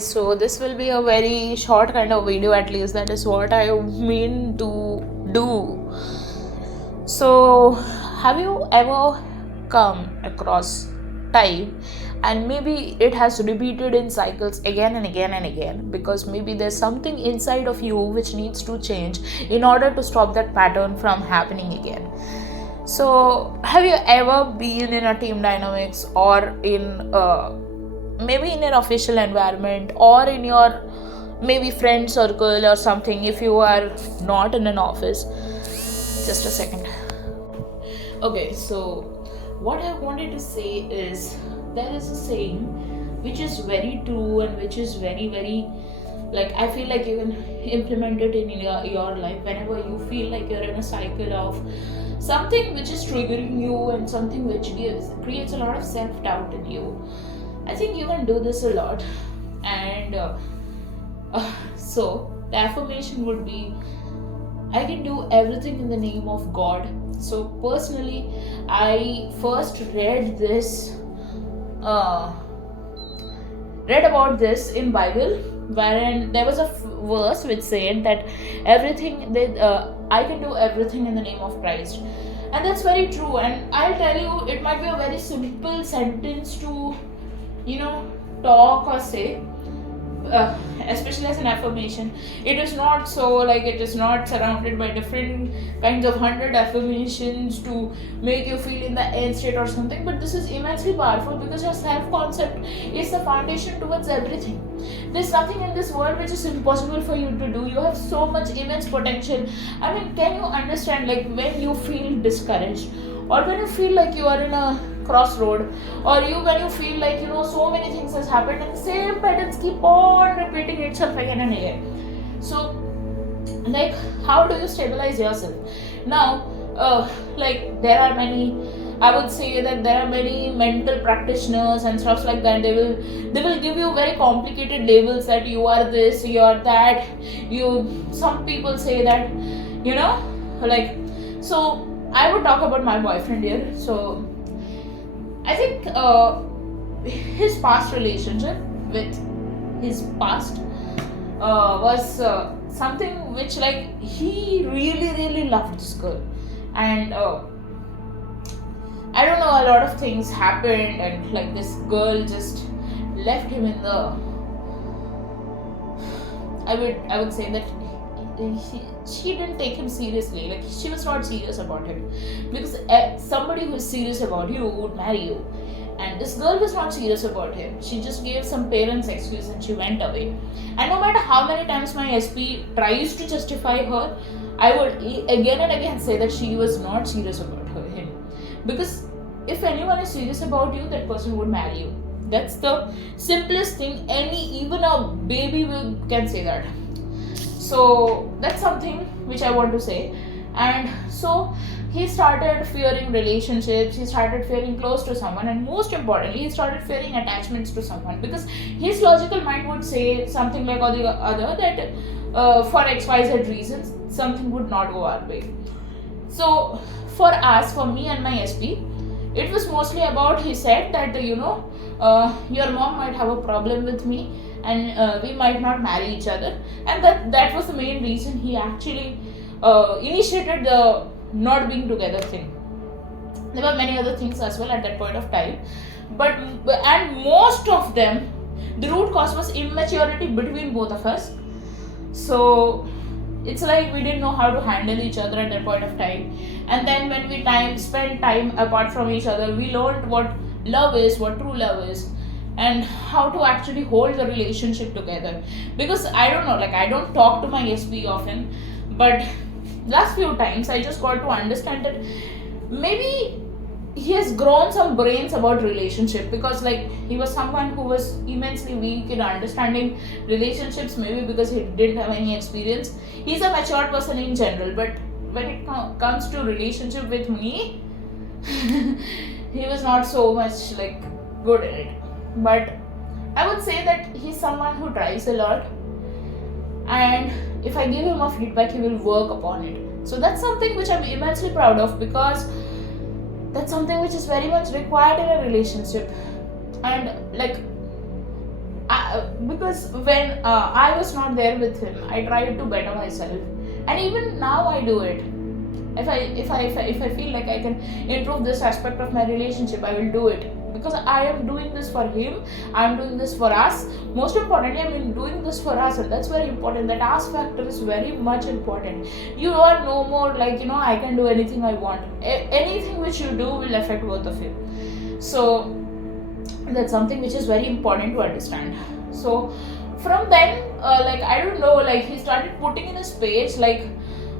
So this will be a very short kind of video, at least that is what I mean to do. So have you ever come across time and maybe it has repeated in cycles again and again and again, because maybe there's something inside of you which needs to change in order to stop that pattern from happening again. So have you ever been in a team dynamics or in maybe in an official environment or in your maybe friend circle or something, if you are not in an office? Just a second. Okay, so what I wanted to say is, there is a saying which is very true and which is very very, like, I feel like you can implement it in your life whenever you feel like you're in a cycle of something which is triggering you and something which creates a lot of self-doubt in you. I think you can do this a lot. And so the affirmation would be, I can do everything in the name of God. So personally, I first uh, read about this in Bible, wherein there was a verse which said that I can do everything in the name of Christ. And that's very true. And I'll tell you, it might be a very simple sentence to, talk or say, especially as an affirmation. It is not so, like, it is not surrounded by different kinds of 100 affirmations to make you feel in the end state or something, but this is immensely powerful because your self concept is the foundation towards everything. There's nothing in this world which is impossible for you to do. You have so much immense potential. I mean, can you understand, like, when you feel discouraged, or when you feel like you are in a crossroad, or when you feel like so many things has happened and the same patterns keep on repeating itself again and again. So, like, how do you stabilize yourself now? Like, there are many, I would say that there are many mental practitioners and stuff like that. They will give you very complicated labels that you are this, you are that. Some people say that, like, so I would talk about my boyfriend here. So I think his past relationship with his past was something which, like, he really really loved this girl. And I don't know, a lot of things happened, and, like, this girl just left him in the, I would say that she didn't take him seriously. Like, she was not serious about him, because somebody who is serious about you would marry you. And this girl was not serious about him. She just gave some parents excuse and she went away. And no matter how many times my SP tries to justify her, I would again and again say that she was not serious about him. Because if anyone is serious about you, that person would marry you. That's the simplest thing. Even a baby can say that. So that's something which I want to say. And so he started fearing relationships, he started fearing close to someone, and most importantly, he started fearing attachments to someone, because his logical mind would say something like, or the other, that for XYZ reasons something would not go our way. So for me and my SP, it was mostly about, he said that, your mom might have a problem with me, and we might not marry each other. And that was the main reason he actually initiated the not being together thing. There were many other things as well at that point of time, but and most of them, the root cause was immaturity between both of us. So it's like we didn't know how to handle each other at that point of time. And then when we spent time apart from each other, we learned what love is, what true love is, and how to actually hold the relationship together. Because I don't know, like, I don't talk to my SP often, but last few times I just got to understand that maybe he has grown some brains about relationship, because, like, he was someone who was immensely weak in understanding relationships, maybe because he didn't have any experience. He's a mature person in general, but when it comes to relationship with me, he was not so much, like, good in it. But I would say that he's someone who tries a lot, and if I give him a feedback, he will work upon it. So that's something which I'm immensely proud of, because that's something which is very much required in a relationship. And, like, because when I was not there with him, I tried to better myself, and even now I do it. If I feel like I can improve this aspect of my relationship, I will do it, because I am doing this for him. I am doing this for us. Most importantly, I am doing this for us, and that's very important. That us factor is very much important. You are no more like, I can do anything I want. Anything which you do will affect both of you. So that's something which is very important to understand. So from then, like, I don't know, like, he started putting in his page, like,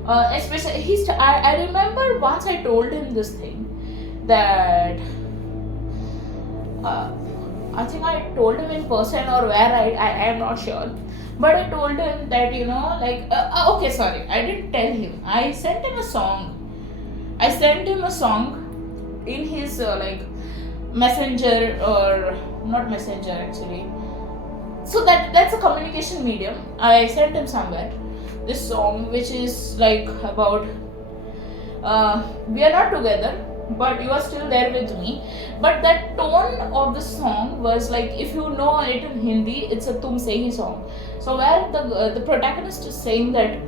especially I remember once I told him this thing, that I think I told him in person, or where I am not sure, but I told him that, like, okay, sorry, I didn't tell him. I sent him a song. I sent him a song in his like messenger, or not messenger actually. So that's a communication medium. I sent him somewhere this song, which is like about we are not together, but you are still there with me. But that tone of the song was like, if you know it in Hindi, it's a Tum Se Hi song. So where the protagonist is saying that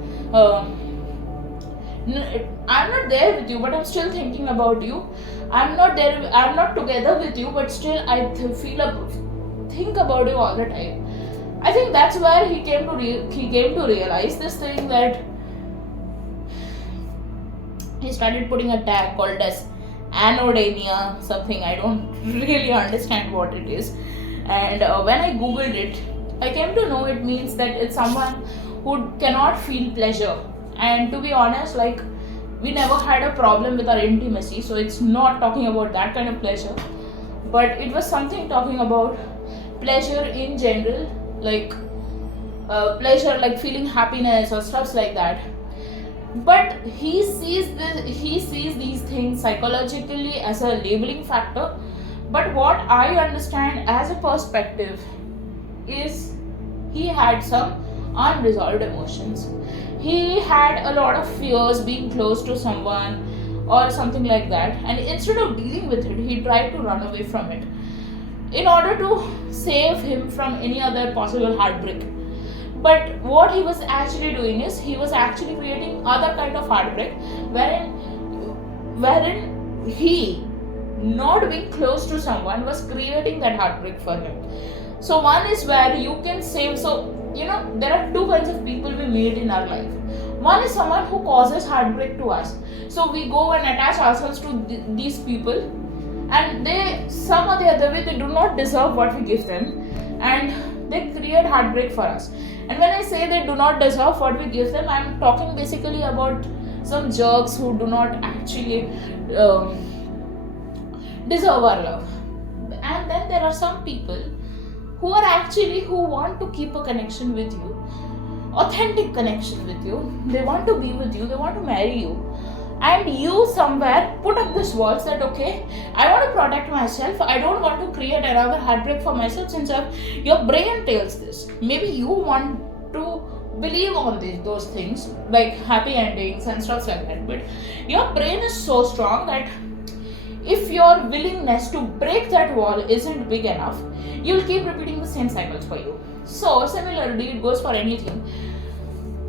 I'm not there with you, but I'm still thinking about you. I'm not there. I'm not together with you, but still I think about you all the time. I think that's where he came to realize this thing, that he started putting a tag called as anodemia, something I don't really understand what it is. And when I googled it, I came to know it means that it's someone who cannot feel pleasure. And to be honest, like, we never had a problem with our intimacy, so it's not talking about that kind of pleasure, but it was something talking about pleasure in general, like pleasure, like feeling happiness or stuff like that. But he sees these things psychologically as a labeling factor. But what I understand as a perspective is, he had some unresolved emotions. He had a lot of fears being close to someone or something like that, and instead of dealing with it, he tried to run away from it in order to save him from any other possible heartbreak. But what he was actually doing is, he was actually creating other kind of heartbreak, wherein he, not being close to someone, was creating that heartbreak for him. So one is where you can save. So there are two kinds of people we meet in our life. One is someone who causes heartbreak to us, so we go and attach ourselves to these people, and they, some or the other way, they do not deserve what we give them, and they create heartbreak for us. And when I say they do not deserve what we give them, I'm talking basically about some jerks who do not actually deserve our love. And then there are some people who want to keep a connection with you, authentic connection with you. They want to be with you, they want to marry you, and you somewhere put up this walls that, okay, I want to protect myself, I don't want to create another heartbreak for myself, since your brain tells this. Maybe you want to believe on those things like happy endings and stuff like that, but your brain is so strong that if your willingness to break that wall isn't big enough, you'll keep repeating the same cycles for you. So similarly, it goes for anything.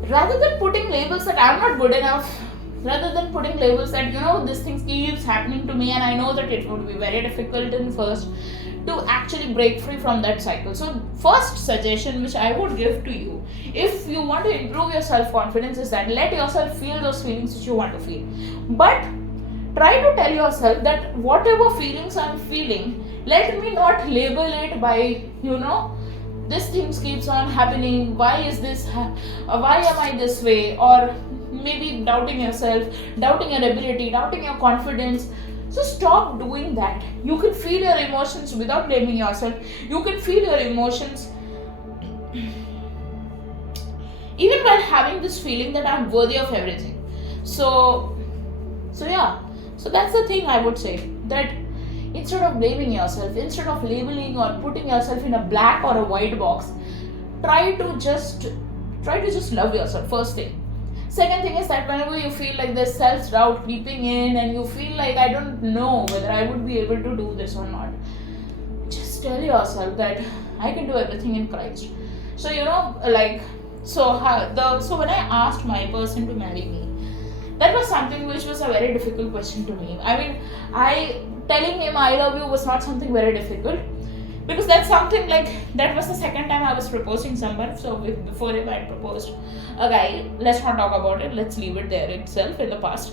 Rather than putting labels that I'm not good enough, rather than putting labels that, this thing keeps happening to me, and I know that it would be very difficult in first to actually break free from that cycle. So first suggestion which I would give to you, if you want to improve your self-confidence, is that let yourself feel those feelings which you want to feel. But try to tell yourself that whatever feelings I'm feeling, let me not label it by, this thing keeps on happening, why is this, why am I this way, or maybe doubting yourself, doubting your ability, doubting your confidence. So stop doing that. You can feel your emotions without blaming yourself. You can feel your emotions even while having this feeling that I'm worthy of everything. So yeah. So that's the thing I would say, that instead of blaming yourself, instead of labeling or putting yourself in a black or a white box, try to just love yourself, first thing. Second thing is that whenever you feel like there's self-doubt creeping in and you feel like, I don't know whether I would be able to do this or not, just just tell yourself that I can do everything in Christ. So so when I asked my person to marry me, that was something which was a very difficult question to me. I mean, I telling him I love you was not something very difficult, because that's something like that was the second time I was proposing someone. So before him I proposed a guy. Let's not talk about it. Let's leave it there itself in the past.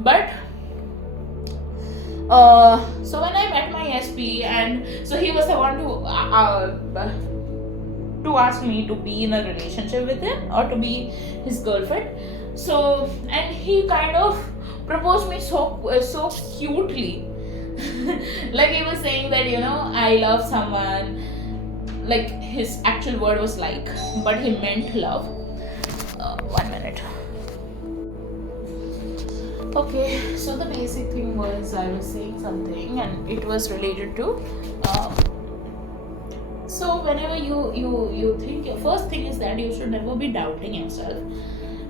But so when I met my SP, and so he was the one to ask me to be in a relationship with him or to be his girlfriend. So, and he kind of proposed me so cutely. Like he was saying that I love someone. Like his actual word was like, but he meant love. 1 minute. Okay, so the basic thing was I was saying something, and it was related to. So whenever you think, your first thing is that you should never be doubting yourself,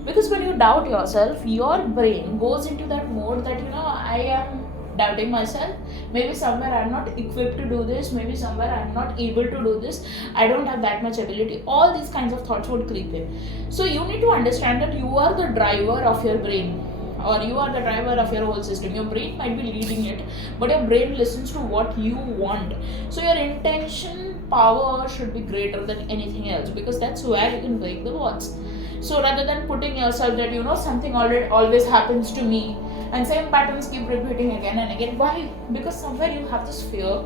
because when you doubt yourself, your brain goes into that mode that I am doubting myself. Maybe somewhere I'm not equipped to do this. Maybe somewhere I'm not able to do this. I don't have that much ability. All these kinds of thoughts would creep in. So you need to understand that you are the driver of your brain, or you are the driver of your whole system. Your brain might be leading it, but your brain listens to what you want. So your intention power should be greater than anything else, because that's where you can break the walls. So rather than putting yourself that something already always happens to me, and same patterns keep repeating again and again. Why? Because somewhere you have this fear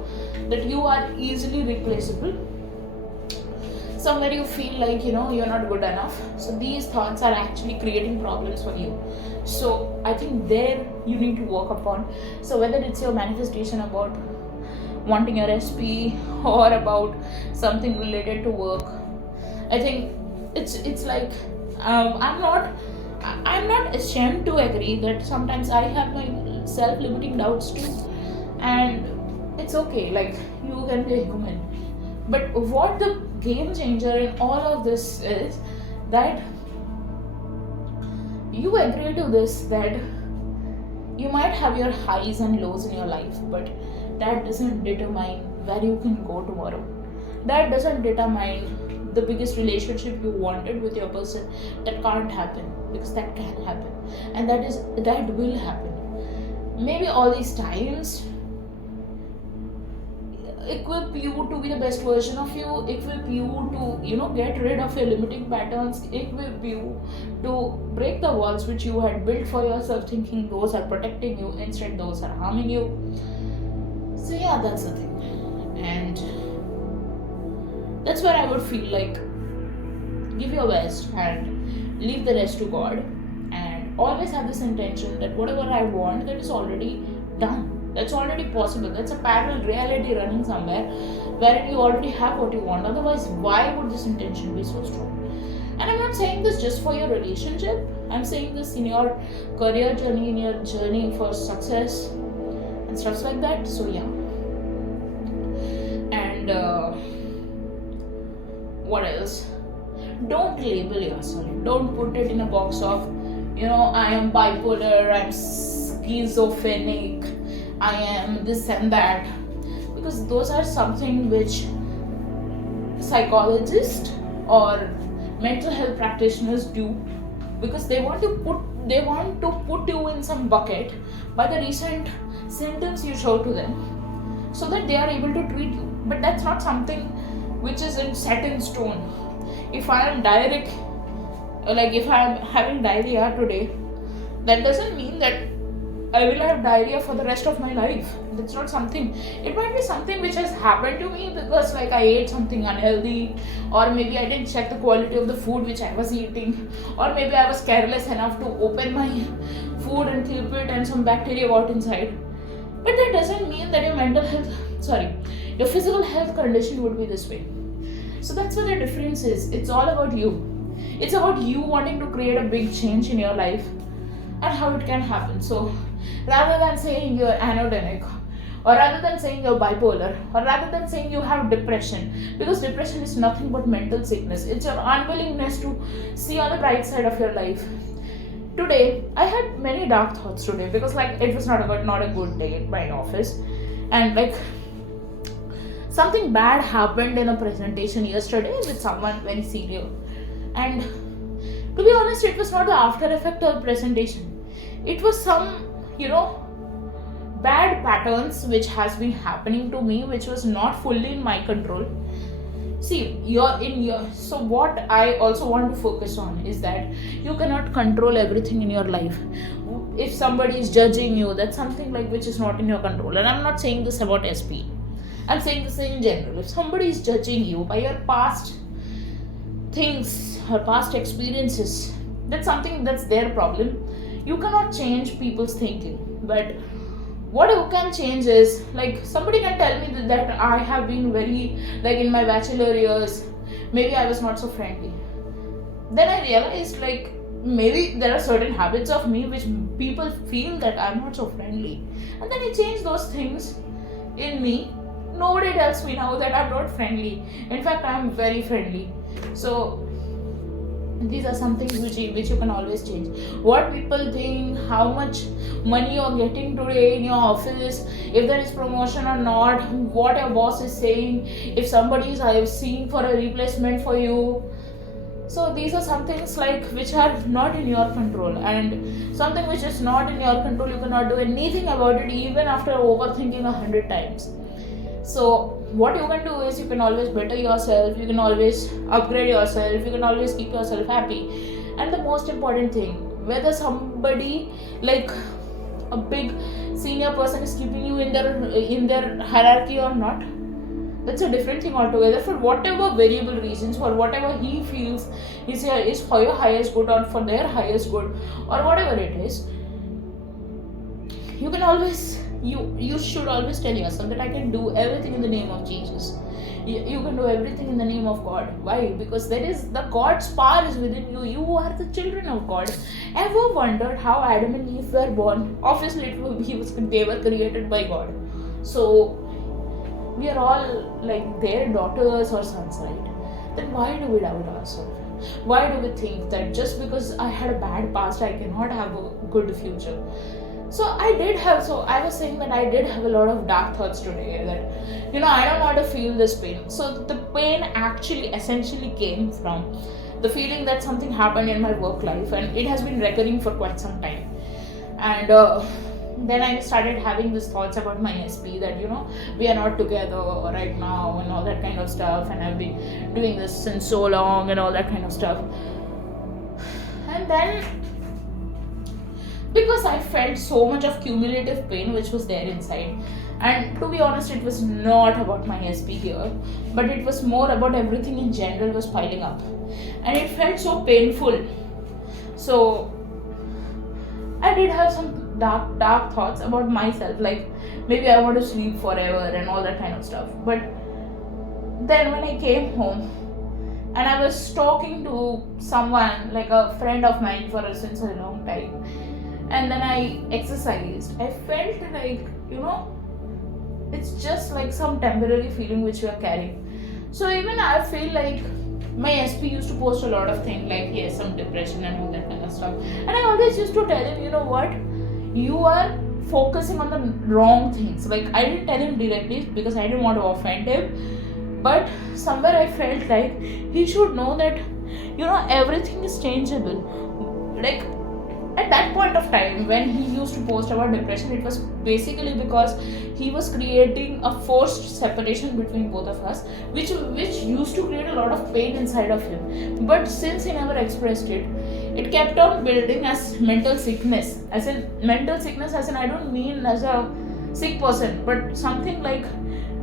that you are easily replaceable. Somewhere you feel like you're not good enough. So these thoughts are actually creating problems for you. So I think there you need to work upon. So whether it's your manifestation about wanting your SP, or about something related to work, I think it's like I'm not ashamed to agree that sometimes I have my self-limiting doubts too, and it's okay. Like, you can be a human. But what the game changer in all of this is that you agree to this, that you might have your highs and lows in your life, but that doesn't determine where you can go tomorrow. That doesn't determine the biggest relationship you wanted with your person. That can't happen, because that can happen, and that will happen. Maybe all these times equip you to be the best version of you, equip you to get rid of your limiting patterns, equip you to break the walls which you had built for yourself, thinking those are protecting you, instead those are harming you. So yeah, that's the thing. And that's where I would feel like, give your best and leave the rest to God, and always have this intention that whatever I want, that is already done. That's already possible. That's a parallel reality running somewhere wherein you already have what you want. Otherwise, why would this intention be so strong? And I'm not saying this just for your relationship. I'm saying this in your career journey, in your journey for success and stuff like that. So yeah. And what else? Don't label yourself. Don't put it in a box of, I am bipolar, I'm schizophrenic, I am this and that, because those are something which psychologists or mental health practitioners do, because they want to put you in some bucket by the recent symptoms you show to them, so that they are able to treat you. But that's not something which is set in stone. If I am diarrheic, like if I am having diarrhea today, that doesn't mean that I will have diarrhea for the rest of my life. That's not something. It might be something which has happened to me because like I ate something unhealthy, or maybe I didn't check the quality of the food which I was eating, or maybe I was careless enough to open my food and keep it and some bacteria got inside. But that doesn't mean that your physical health condition would be this way. So that's what the difference is. It's all about you. It's about you wanting to create a big change in your life and how it can happen. So rather than saying you're anodemic, or rather than saying you're bipolar, or rather than saying you have depression, because depression is nothing but mental sickness. It's your unwillingness to see on the bright side of your life. Today, I had many dark thoughts today, because like it was not a good day at my office, and like something bad happened in a presentation yesterday with someone very senior, and to be honest, it was not the after effect of presentation. It was some, you know, bad patterns which has been happening to me, which was not fully in my control. See, you're in your, so what I also want to focus on is that you cannot control everything in your life. If somebody is judging you, that's something like which is not in your control. And I'm not saying this about SP, I'm saying this in general. If somebody is judging you by your past things or past experiences, that's something, that's their problem. You cannot change people's thinking, but what you can change is, like, somebody can tell me that I have been very, like, in my bachelor years maybe I was not so friendly. Then I realized, like, maybe there are certain habits of me which people feel that I'm not so friendly, and then I change those things in me. Nobody tells me now that I'm not friendly. In fact, I'm very friendly. So these are some things which you can always change. What people think, how much money you're getting today in your office, if there is promotion or not, what your boss is saying, if somebody is seeing for a replacement for you. So these are some things like which are not in your control, and something which is not in your control, you cannot do anything about it even after overthinking 100 times. So what you can do is, you can always better yourself, you can always upgrade yourself, you can always keep yourself happy. And the most important thing, whether somebody, like a big senior person, is keeping you in their hierarchy or not, that's a different thing altogether. For whatever variable reasons, for whatever he feels is for your highest good or for their highest good, or whatever it is, you can always, you should always tell yourself that I can do everything in the name of Jesus. You can do everything in the name of God. Why? Because there is, the God's power is within you. You are the children of God. Ever wondered how Adam and Eve were born? Obviously they were created by God. So we are all like their daughters or sons, right? Then why do we doubt ourselves? Why do we think that just because I had a bad past, I cannot have a good future? So I was saying that I did have a lot of dark thoughts today, that, I don't want to feel this pain. So the pain actually essentially came from the feeling that something happened in my work life, and it has been recurring for quite some time. And then I started having these thoughts about my SP, that, we are not together right now and all that kind of stuff, and I've been doing this since so long and all that kind of stuff. And then, because I felt so much of cumulative pain which was there inside, and to be honest, it was not about my SP here, but it was more about everything in general was piling up, and it felt so painful. So I did have some dark thoughts about myself, like maybe I want to sleep forever and all that kind of stuff. But then when I came home and I was talking to someone, like a friend of mine since a long time, and then I exercised, I felt like, it's just like some temporary feeling which we are carrying. So even I feel like my SP used to post a lot of things like he has some depression and all that kind of stuff. And I always used to tell him, you know what, you are focusing on the wrong things. Like, I didn't tell him directly because I didn't want to offend him. But somewhere I felt like he should know that, everything is changeable. Like, at that point of time when he used to post about depression, it was basically because he was creating a forced separation between both of us, which used to create a lot of pain inside of him. But since he never expressed it, it kept on building as mental sickness. As in I don't mean as a sick person, but something like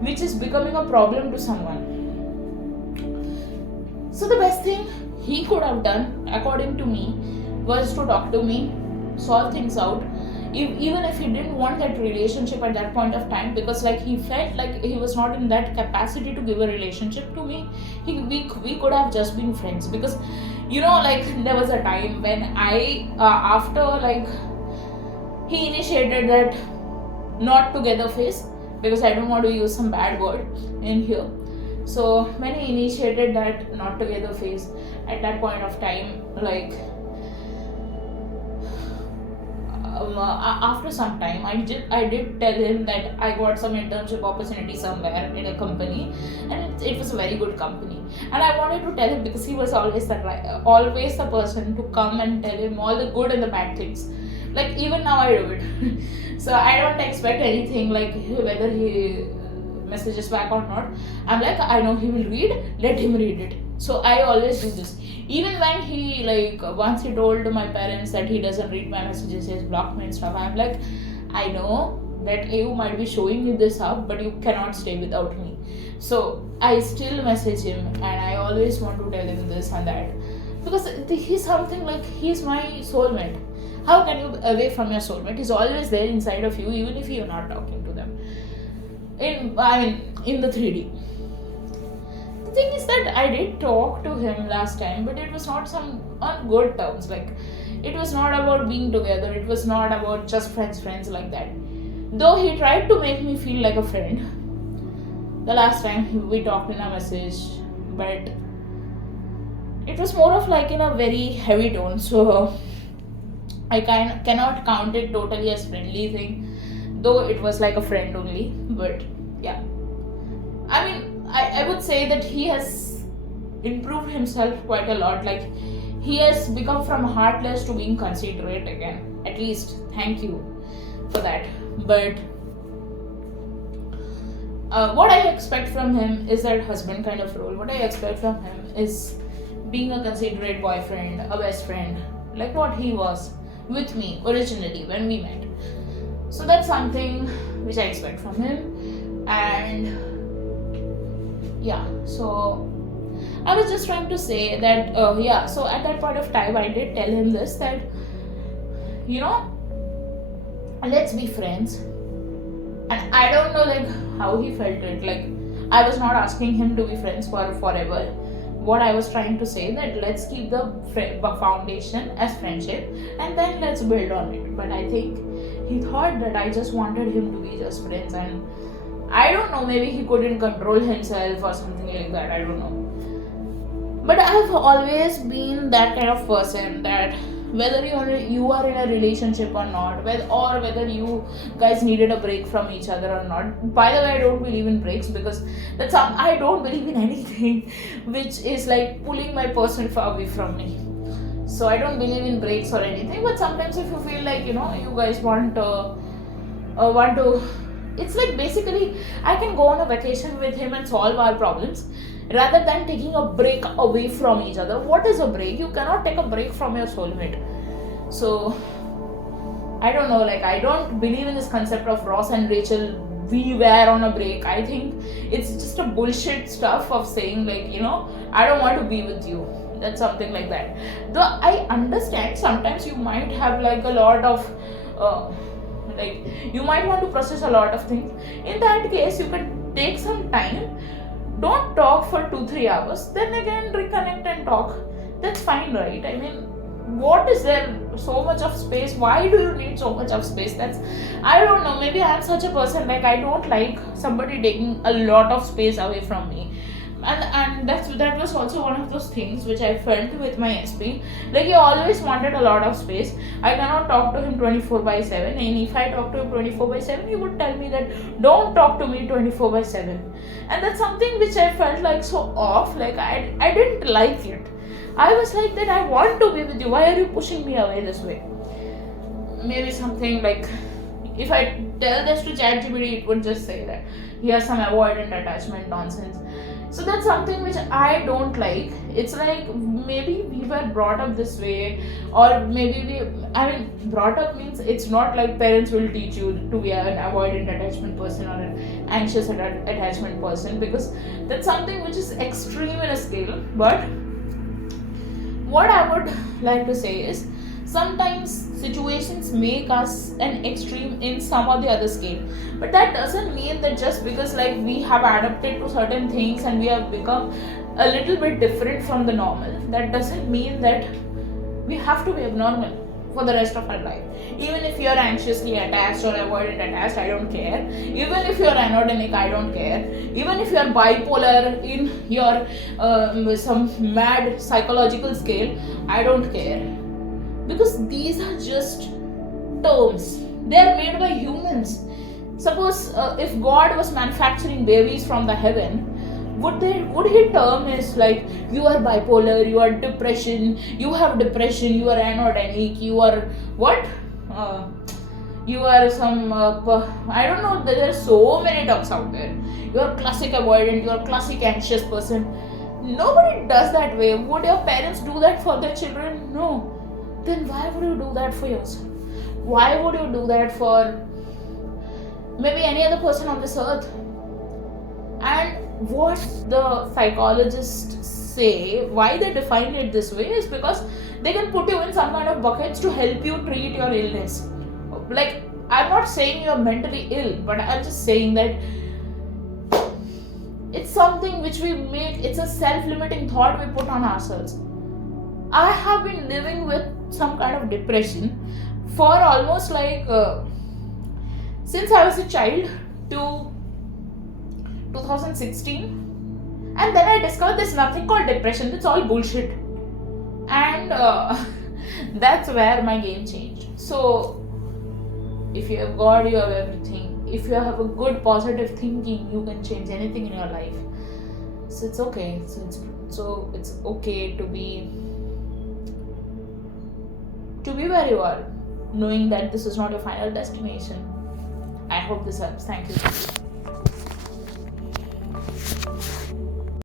which is becoming a problem to someone. So the best thing he could have done, according to me, was to talk to me, solve things out, even if he didn't want that relationship at that point of time, because like he felt like he was not in that capacity to give a relationship to me. We could have just been friends, because like there was a time when I after like he initiated that not together phase, because I don't want to use some bad word in here. So when he initiated that not together phase, at that point of time, like after some time, I did tell him that I got some internship opportunity somewhere in a company, and it was a very good company. And I wanted to tell him because he was always always the person to come and tell him all the good and the bad things. Like even now I do it. So I don't expect anything like whether he messages back or not. I'm like, I know he will read, let him read it. So I always do this. Even when he like once he told my parents that he doesn't read my messages, he has blocked me and stuff, I'm like, I know that you might be showing me this up, but you cannot stay without me. So I still message him, and I always want to tell him this and that, because he's something like he's my soulmate. How can you be away from your soulmate? He's always there inside of you, even if you're not talking to them. In the 3D. The thing is that I did talk to him last time, but it was not some on good terms. Like it was not about being together. It was not about just friends like that. Though he tried to make me feel like a friend the last time we talked in a message, but it was more of like in a very heavy tone. So I cannot count it totally as friendly thing, though it was like a friend only. But yeah, I would say that he has improved himself quite a lot. Like he has become from heartless to being considerate again. At least, thank you for that. But what I expect from him is that husband kind of role. What I expect from him is being a considerate boyfriend, a best friend, like what he was with me originally when we met. So that's something which I expect from him. And yeah, so I was just trying to say that yeah, so at that point of time I did tell him this, that you know, let's be friends. And I don't know like how he felt it. Like I was not asking him to be friends for forever. What I was trying to say, that let's keep the foundation as friendship, and then let's build on it. But I think he thought that I just wanted him to be just friends, and I don't know, maybe he couldn't control himself or something like that, I don't know. But I've always been that kind of person that whether you are in a relationship or not, whether you guys needed a break from each other or not. By the way, I don't believe in breaks, because I don't believe in anything which is like pulling my person far away from me. So I don't believe in breaks or anything. But sometimes if you feel like, you know, you guys want to, it's like basically I can go on a vacation with him and solve our problems rather than taking a break away from each other. What is a break? You cannot take a break from your soulmate. So I don't know, like I don't believe in this concept of Ross and Rachel, we were on a break. I think it's just a bullshit stuff of saying like, you know, I don't want to be with you. That's something like that. Though I understand sometimes you might have like a lot of like you might want to process a lot of things. In that case, you can take some time. Don't talk for 2-3 hours, then again reconnect and talk. That's fine, right? I mean, what is there so much of space? Why do you need so much of space? That's, I don't know, maybe I'm such a person, like I don't like somebody taking a lot of space away from me. And that was also one of those things which I felt with my SP. Like he always wanted a lot of space. I cannot talk to him 24/7, and if I talk to him 24/7, he would tell me that don't talk to me 24/7. And that's something which I felt like so off. Like I didn't like it. I was like that I want to be with you. Why are you pushing me away this way? Maybe something like, if I tell this to ChatGPT, it would just say that he has some avoidant attachment nonsense. So that's something which I don't like. It's like maybe we were brought up this way, or maybe brought up means it's not like parents will teach you to be an avoidant attachment person or an anxious attachment person, because that's something which is extreme in a scale. But what I would like to say is, sometimes situations make us an extreme in some or the other scale, but that doesn't mean that just because like we have adapted to certain things and we have become a little bit different from the normal, that doesn't mean that we have to be abnormal for the rest of our life. Even if you're anxiously attached or avoidant attached, I don't care. Even if you're anodemic, I don't care. Even if you're bipolar in your some mad psychological scale, I don't care. Because these are just terms. They are made by humans. Suppose if God was manufacturing babies from the heaven, would he term is like, you are bipolar, you are depression, you have depression, you are anodenic, you are what? Uh, you are some I don't know. There are so many terms out there. You are classic avoidant. You are classic anxious person. Nobody does that way. Would your parents do that for their children? No. Then why would you do that for yourself? Why would you do that for maybe any other person on this earth? And what the psychologists say, why they define it this way, is because they can put you in some kind of buckets to help you treat your illness. Like, I'm not saying you're mentally ill, but I'm just saying that it's something which we make, it's a self-limiting thought we put on ourselves. I have been living with some kind of depression for almost like since I was a child to 2016, and then I discovered there's nothing called depression, it's all bullshit. And that's where my game changed. So if you have God, you have everything. If you have a good positive thinking, you can change anything in your life. So it's okay. So it's okay to be where you are, knowing that this is not your final destination. I hope this helps. Thank you.